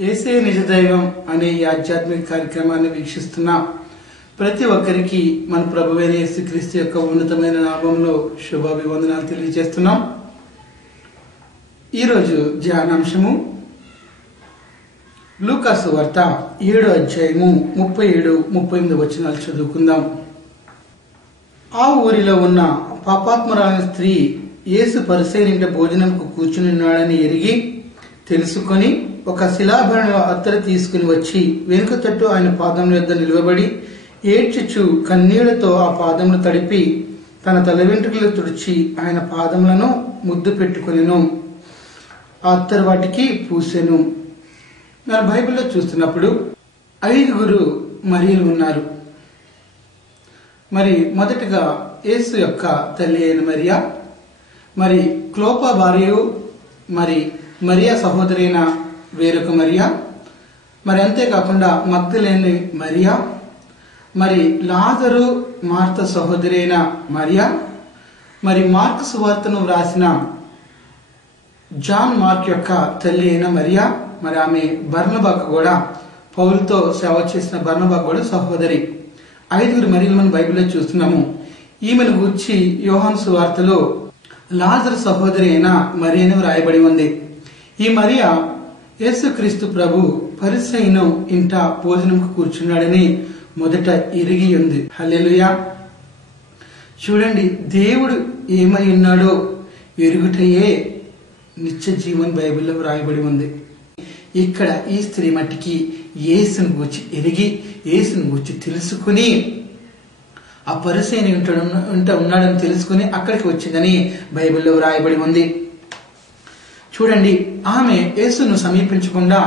ఏసే నిజ దైవం అనే ఈ ఆధ్యాత్మిక కార్యక్రమాన్ని వీక్షిస్తున్న ప్రతి ఒక్కరికి మన ప్రభువైన యేసుక్రీస్తు యొక్క ఉన్నతమైన నామంలో శుభాభివందనాలు తెలియజేస్తున్నాం. ఈరోజు ధ్యానాంశము లూకాసు వార్త 7వ అధ్యాయము 37-38 వచనాలు చదువుకుందాం. ఆ ఊరిలో ఉన్న పాపాత్మురాలైన స్త్రీ యేసు పరిసయ్యుని భోజనంకు కూర్చుని ఉన్నాడని ఎరిగి తెలుసుకొని ఒక శిలాభరణలో అత్తరు తీసుకుని వచ్చి వెనుక తట్టు ఆయన పాదముల యొద్ద నిలువబడి ఏడ్చుచు కన్నీళ్లతో ఆ పాదములు తడిపి తన తల వెంట్రుకలు తుడిచి ఆయన పాదములను ముద్దు పెట్టుకొనెను. ఆ అత్తరు వాటికి పూసెను. మన బైబిల్లో చూస్తున్నప్పుడు 5 మరియలు ఉన్నారు. మరి మొదటగా యేసు యొక్క తల్లి అయిన మరియా, మరి క్లోపా భార్య, మరి మరియా సహోదరి అయిన వేరొక మరియా, మరి అంతేకాకుండా మగ్దలేని మరియా, మరి లాజరు మార్త సహోదరి అయిన మరియా, మరి మార్కు సువార్తను వ్రాసిన జాన్ మార్క్ యొక్క తల్లి అయిన మరియా, మరి ఆమె బర్నబాకు కూడా పౌలుతో సేవ చేసిన బర్నబాకు కూడా సహోదరి. 5 మరియలు మనం బైబిల్లో చూస్తున్నాము. ఈమెను గూర్చి యోహాను సువార్తలో లాజరు సహోదరి అయిన మరియను రాయబడి ఉంది. ఈ మరియా యేసుక్రీస్తు ప్రభు పరిసయ్యుని ఇంట భోజనంకు కూర్చున్నాడని మొదట ఎరిగి ఉంది. హల్లెలూయా. చూడండి, దేవుడు ఏమై ఉన్నాడో ఎరుగుటయే నిత్య జీవన్ బైబిల్లో రాయబడి ఉంది. ఇక్కడ ఈ స్త్రీ మట్టికి యేసును గూర్చి ఎరిగి, యేసును గూర్చి తెలుసుకుని, ఆ పరిసయ్యుని ఇంట ఉన్నాడని తెలుసుకుని అక్కడికి వచ్చిందని బైబిల్లో రాయబడి ఉంది. చూడండి, ఆమె యేసును సమీపించకుండా,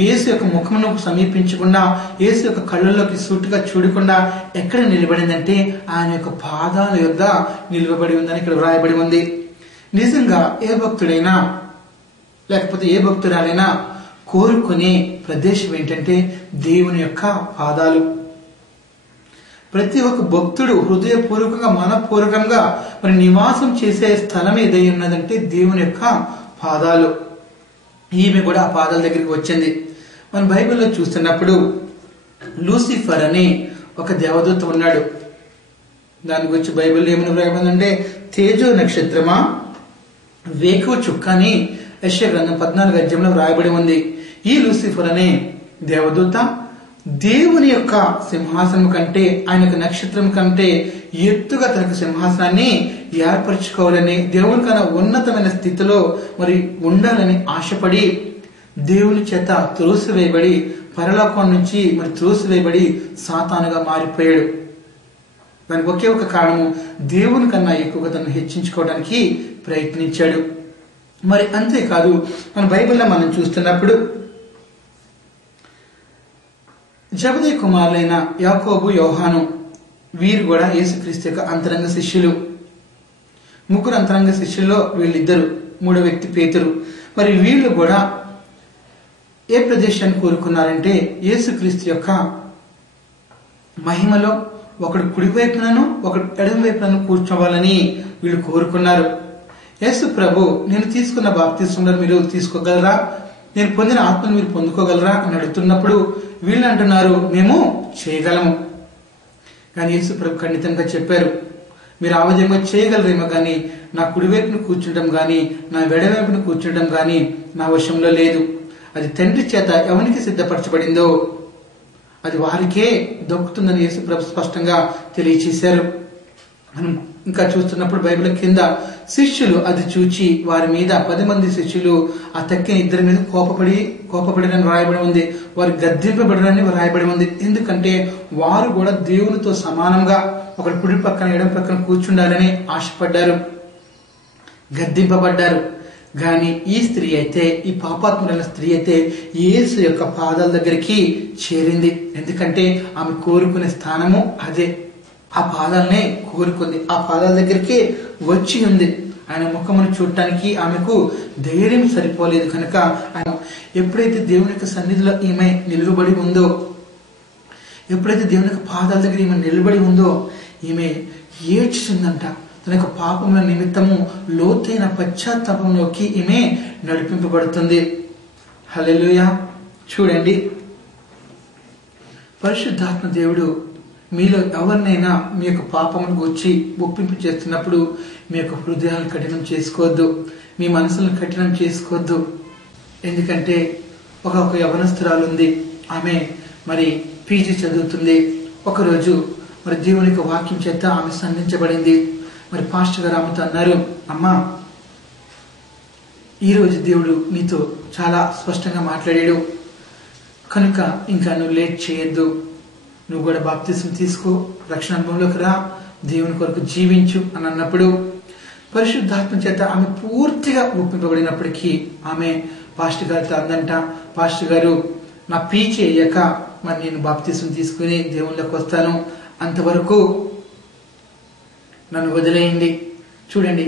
యేసు యొక్క ముఖమును సమీపించకుండా, యేసు యొక్క కళ్ళల్లోకి సూటుగా చూడకుండా ఎక్కడ నిలబడిందంటే ఆయన యొక్క పాదాల యొద్ద నిలవబడి ఉందని ఇక్కడ వ్రాయబడి ఉంది. నిజంగా ఏ భక్తుడైనా లేకపోతే ఏ భక్తురాలైనా కోరుకునే ప్రదేశం ఏంటంటే దేవుని యొక్క పాదాలు. ప్రతి ఒక్క భక్తుడు హృదయపూర్వకంగా, మనపూర్వకంగా మరి నివాసం చేసే స్థలం ఏదై ఉన్నదంటే దేవుని యొక్క పాదాలు. ఈమె కూడా ఆ పాదాల దగ్గరికి వచ్చింది. మన బైబిల్లో చూస్తున్నప్పుడు లూసిఫర్ అని ఒక దేవదూత ఉన్నాడు. దాని గురించి బైబిల్లో ఏమని వ్రాయబడిందంటే, తేజో నక్షత్రమా, వేకువ చుక్క అని యెషయా గ్రంథం 14వ అధ్యాయంలో వ్రాయబడి ఉంది. ఈ లూసిఫర్ అనే దేవదూత దేవుని యొక్క సింహాసనం కంటే, ఆయన యొక్క నక్షత్రం కంటే ఎత్తుగా తనకు సింహాసనాన్ని ఏర్పరచుకోవాలని, దేవుని కన్నా ఉన్నతమైన స్థితిలో మరి ఉండాలని ఆశపడి దేవుని చేత త్రోసివేయబడి, పరలోకం నుంచి మరి త్రోసివేయబడి సాతానుగా మారిపోయాడు. దానికి ఒకే ఒక కారణము, దేవుని కన్నా ఎక్కువగా తనను హెచ్చించుకోవడానికి ప్రయత్నించాడు. మరి అంతేకాదు, మన బైబిల్లో మనం చూస్తున్నప్పుడు జబదయి కుమారులైన యాకోబు, యోహాను, వీరు కూడా యేసుక్రీస్తు యొక్క అంతరంగ శిష్యులు. 3 అంతరంగ శిష్యుల్లో వీళ్ళిద్దరు, 3వ వ్యక్తి పేతురు. మరి వీళ్ళు కూడా ఏ ప్రదేశాన్ని కోరుకున్నారంటే యేసుక్రీస్తు యొక్క మహిమలో ఒకడు కుడివైపునను ఒకడు ఎడమ వైపునను కూర్చోవాలని వీళ్ళు కోరుకున్నారు. యేసు ప్రభు, నేను తీసుకున్న బాప్తిస్మలో మీరు తీసుకోగలరా, నేను పొందిన ఆత్మను మీరు పొందుకోగలరా అని అడుగుతున్నప్పుడు వీళ్ళు అంటున్నారు, మేము చేయగలము. కానీ యేసు ప్రభు ఖండితంగా చెప్పారు, మీరు ఆ విధంగా చేయగలరేమో కానీ నా కుడివైపును కూర్చుంటాం కానీ నా వెడవైపును కూర్చుంటాం కానీ నా వశంలో లేదు. అది తండ్రి చేత ఎవరికి సిద్ధపరచబడిందో అది వారికే దొక్కుతుందని యేసు ప్రభు స్పష్టంగా తెలియచేశారు. మనం ఇంకా చూస్తున్నప్పుడు బైబిల్ కింద శిష్యులు అది చూచి వారి మీద 10 మంది శిష్యులు ఆ తక్కిన 2 మీద కోపపడినని రాయబడి ఉంది. వారు గద్దింపబడినని రాయబడి ఉంది. ఎందుకంటే వారు కూడా దేవునితో సమానంగా ఒకటి కుడి పక్కన ఎడమ పక్కన కూర్చుండాలని ఆశపడ్డారు, గద్దింపబడ్డారు. కానీ ఈ స్త్రీ అయితే, ఈ పాపాత్ములైన స్త్రీ అయితే యేసు యొక్క పాదాల దగ్గరికి చేరింది. ఎందుకంటే ఆమె కోరుకునే స్థానము అదే. ఆ పాదాలనే కోరుకుంది, ఆ పాదాల దగ్గరికి వచ్చి ఉంది. ఆయన ముఖమును చూడటానికి ఆమెకు ధైర్యం సరిపోలేదు కనుక ఆయన ఎప్పుడైతే దేవుని యొక్క సన్నిధిలో ఈమె నిలువబడి ఉందో, ఎప్పుడైతే దేవుని యొక్క పాదాల దగ్గర ఈమె నిలబడి ఉందో, ఈమె ఏడ్చుందంట. తన యొక్క పాపముల నిమిత్తము లోతైన పశ్చాత్తాపంలోకి ఈమె నడిపింపబడుతుంది. హల్లెలూయా. చూడండి, పరిశుద్ధాత్మ దేవుడు మీలో ఎవరినైనా మీ యొక్క పాపమును గూర్చి ఒప్పింపు చేస్తున్నప్పుడు మీ యొక్క హృదయాలను కఠినం చేసుకోవద్దు, మీ మనసులను కఠినం చేసుకోవద్దు. ఎందుకంటే ఒక యవనస్తురాలు ఉంది, ఆమె మరి పీజీ చదువుతుంది. ఒకరోజు మరి దేవుని యొక్క వాక్యం చేత ఆమె సంధించబడింది. మరి పాస్టర్ గారు ఆమెతో అన్నారు, అమ్మా, ఈరోజు దేవుడు నీతో చాలా స్పష్టంగా మాట్లాడాడు కనుక ఇంకా నువ్వు లేట్ చేయొద్దు, నువ్వు కూడా బాప్తిసం తీసుకో, రక్షణ అనుభవంలోకి రా, దేవుని కొరకు జీవించు అని అన్నప్పుడు పరిశుద్ధాత్మ చేత ఆమె పూర్తిగా ఒప్పింపబడినప్పటికీ ఆమె పాస్టర్ గారితో అందంట, పాస్టర్ గారు నా పీచే అయ్యాక మరి నేను బాప్తిసం తీసుకుని దేవుళ్ళకి వస్తాను, అంతవరకు నన్ను వదిలేయండి. చూడండి,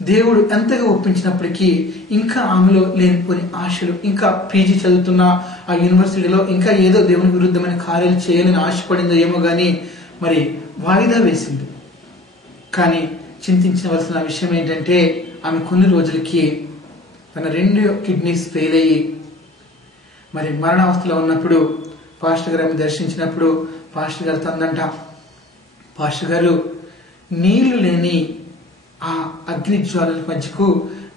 దేవుడు ఎంతగా ఒప్పించినప్పటికీ ఇంకా ఆమెలో లేనిపోని ఆశలు, ఇంకా పీజీ చదువుతున్న ఆ యూనివర్సిటీలో ఇంకా ఏదో దేవుని విరుద్ధమైన కార్యాలు చేయాలని ఆశపడిందో ఏమో గాని మరి వాయిదా వేసింది. కానీ చింతించవలసిన విషయం ఏంటంటే ఆమె కొన్ని రోజులకి తన 2 కిడ్నీస్ ఫెయిల్ అయ్యి మరి మరణావస్థలో ఉన్నప్పుడు పాస్టర్ గారు ఆమె దర్శించినప్పుడు పాస్టర్ గారు తందంట, పాస్టర్ గారు నీళ్లు లేని ఆ అగ్ని జ్వాలల మధ్యకు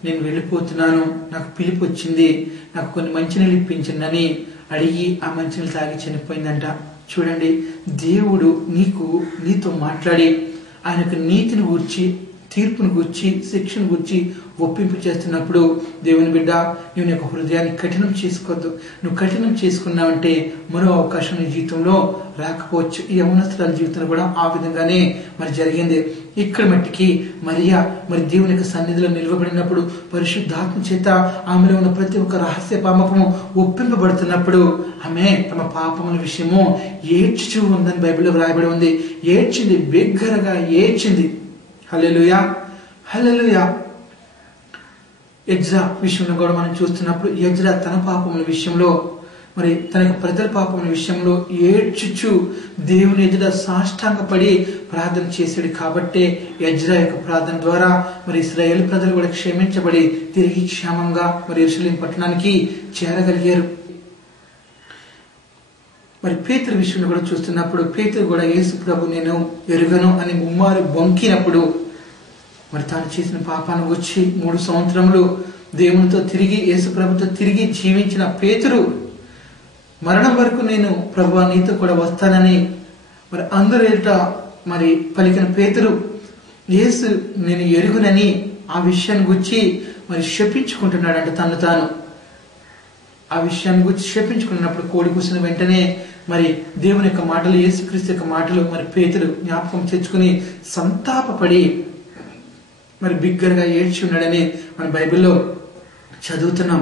నేను వెళ్ళిపోతున్నాను, నాకు పిలుపు వచ్చింది, నాకు కొన్ని మంచినీళ్ళు ఇప్పించండి అని అడిగి ఆ మంచినీళ్ళు తాగి చనిపోయిందంట. చూడండి, దేవుడు నీతో మాట్లాడి ఆయనకు నీతిని గూర్చి, తీర్పును గూర్చి, శిక్షను గూర్చి ఒప్పింపు చేస్తున్నప్పుడు దేవుని బిడ్డ, నువ్వు నీ యొక్క హృదయాన్ని కఠినం చేసుకోవద్దు. నువ్వు కఠినం చేసుకున్నావంటే మరో అవకాశం నీ జీవితంలో రాకపోవచ్చు. ఈ యవనస్తురాల జీవితంలో కూడా ఆ విధంగానే మరి జరిగింది. ఇక్కడ మట్టికి మరియా మరి దేవుని యొక్క సన్నిధిలో నిలవబడినప్పుడు పరిశుద్ధాత్మ చేత ఆమెలో ఉన్న ప్రతి ఒక్క రహస్య పాపము ఒప్పింపబడుతున్నప్పుడు ఆమె తమ పాపముల విషయము ఏడ్చుచూ ఉందని బైబిల్లో వ్రాయబడి ఉంది. ఏడ్చింది, బిగ్గరగా ఏడ్చింది. హల్లెలూయా, హల్లెలూయా. ఎజ్రా విషయంలో కూడా మనం చూస్తున్నప్పుడు ఎజ్రా తన పాపముల విషయంలో మరి తన ప్రజల పాపముల విషయంలో ఏడ్చుచు దేవుని ఎదుట సాష్టాంగపడి ప్రార్థన చేశాడు. కాబట్టే ఎజ్రా యొక్క ప్రార్థన ద్వారా మరి ఇశ్రాయేలు ప్రజలు కూడా క్షమించబడి తిరిగి క్షేమంగా మరి యెరూషలేము పట్టణానికి చేరగలిగారు. మరి పేతురు విషయంలో కూడా చూస్తున్నప్పుడు పేతురు కూడా యేసు ప్రభు నేను ఎరుగను అని ముమ్మారు బొంకినప్పుడు మరి తాను చేసిన పాపాన్ని వచ్చి 3 సంవత్సరములు దేవునితో తిరిగి యేసు ప్రభుతో తిరిగి జీవించిన పేతురు మరణం వరకు నేను ప్రభువా నీతో కూడా వస్తానని మరి అందరూ ఎదుట మరి పలికిన పేతురు యేసు నేను ఎరుగునని ఆ విషయాన్ని గురించి మరి శపించుకుంటున్నాడంట. తను తాను ఆ విషయాన్ని గురించి శపించుకున్నప్పుడు కోడి కూసిన వెంటనే మరి దేవుని యొక్క మాటలు, యేసుక్రీస్తు యొక్క మాటలు మరి పేతురు జ్ఞాపకం తెచ్చుకుని సంతాపపడి మరి బిగ్గరగా ఏడ్చి ఉన్నాడని మన బైబిల్లో చదువుతున్నాం.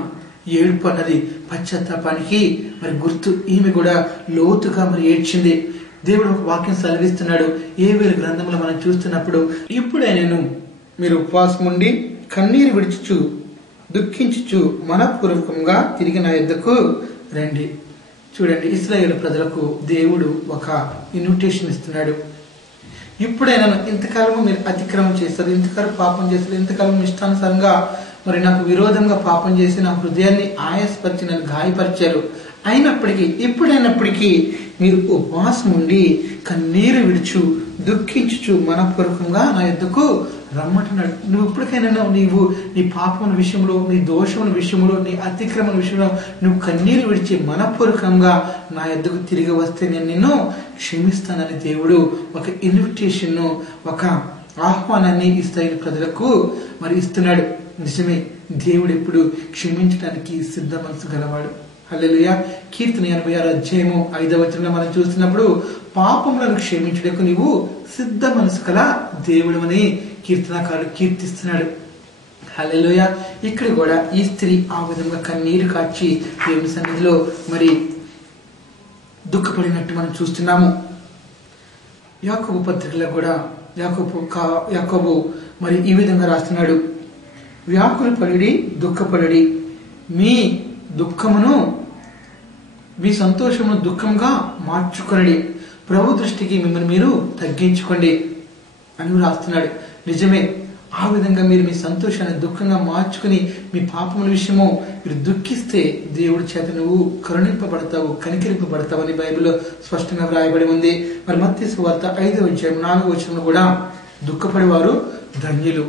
ఏడుపు అన్నది పశ్చాత్తాపానికి మరి గుర్తు. ఈమె కూడా లోతుగా మరి ఏడ్చింది. దేవుడు ఒక వాక్యం సెలవిస్తున్నాడు యోవేలు గ్రంథంలో మనం చూస్తున్నప్పుడు, ఇప్పుడైనను మీరు ఉపవాసం ఉండి కన్నీరు విడిచుచు దుఃఖించుచు మనపూర్వకంగా తిరిగి నా యొద్దకు రండి. చూడండి, ఇశ్రాయేలు ప్రజలకు దేవుడు ఒక ఇన్విటేషన్ ఇస్తున్నాడు. ఇప్పుడైనా ఇంతకాలము మీరు అతిక్రమం చేస్తారు, ఇంతకాలం పాపం చేస్తారు, ఇంతకాలం ఇష్టానుసారంగా మరి నాకు విరోధంగా పాపం చేసి నా హృదయాన్ని ఆయాసపరిచి నన్ను గాయపరిచారు. అయినప్పటికీ ఇప్పుడైనప్పటికీ మీరు ఉపవాసం ఉండి కన్నీరు విడుచు దుఃఖించుచు మనపూర్వకంగా నా యొద్దకు రమ్మంటున్నాడు. నువ్వు ఇప్పటికైనా నీవు నీ పాపముల విషయంలో, నీ దోషముల విషయంలో, నీ అతిక్రమణ విషయంలో నువ్వు కన్నీరు విడిచి మనపూర్వకంగా నా యొద్దకు తిరిగి వస్తే నేను నిన్ను క్షమిస్తానని దేవుడు ఒక ఇన్విటేషన్, ఒక ఆహ్వానాన్ని ఇశ్రాయేలు ప్రజలకు మరి ఇస్తున్నాడు. నిజమే, దేవుడు ఎప్పుడు క్షమించడానికి సిద్ధ మనసు గలవాడు. హల్లెలూయా. కీర్తన 86 అధ్యాయము 5వ వచనంలో మనం చూస్తున్నప్పుడు పాపములను క్షమించుటకు నీవు సిద్ధ మనసు కల దేవుడు అని కీర్తనకారుడు కీర్తిస్తున్నాడు. హల్లెలూయా. ఇక్కడ కూడా ఈ స్త్రీ ఆ విధంగా కన్నీరు కార్చి దేవుని సన్నిధిలో మరి దుఃఖపడినట్టు మనం చూస్తున్నాము. యాకోబు పత్రికలో కూడా యాకోబు మరి ఈ విధంగా రాస్తున్నాడు, వ్యాకుల పడి దుఃఖపడి మీ దుఃఖమును మీ సంతోషమును దుఃఖంగా మార్చుకొనడి, ప్రభు దృష్టికి మిమ్మల్ని మీరు తగ్గించుకోండి అని రాస్తున్నాడు. నిజమే, ఆ విధంగా మీరు మీ సంతోషాన్ని దుఃఖంగా మార్చుకుని మీ పాపముల విషయము మీరు దుఃఖిస్తే దేవుడి చేత నువ్వు కరుణింపబడతావు, కనికరింపబడతావు అని బైబిల్లో స్పష్టంగా వ్రాయబడి ఉంది. మరి మత్తయి సువార్త 5వ అధ్యాయం 4వ వచనంలో కూడా దుఃఖపడేవారు ధన్యులు,